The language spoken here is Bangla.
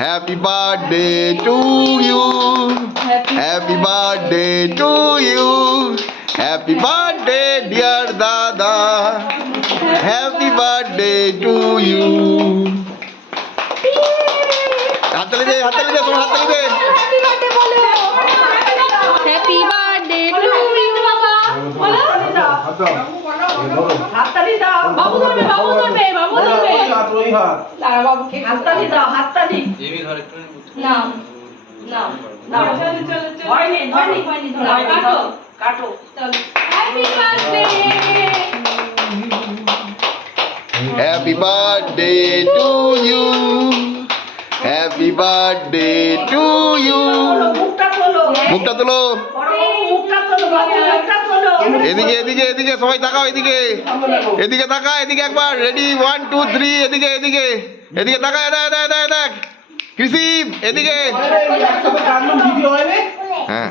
Happy birthday to you. Happy birthday to you. Happy birthday dear Dada. Happy birthday to you. হাততালি দে, হাততালি দে, তোমার হাততালি দে। হ্যাপি বার্থডে টু ইউ বাবা বলো হাততালি দাও বাবু ধরবে দাঁড়া বাবুকে হাততালি দাও হাততালি দেবী ঘরে একটু না না দাও চলো হয়নি ধরো কাটো চলো happy birthday Happy birthday to you. Happy birthday to you. মুখটা খোলো মুখটা তোলো। মুখটা খোলো বাবু মুখটা খোলো এদিকে এদিকে এদিকে সবাই তাকাও এদিকে এদিকে তাকা এদিকে একবার রেডি 1 2 3 এদিকে এদিকে এদিকে তাকা দেখ কৃষি এদিকে ভিডিও হয় না হ্যাঁ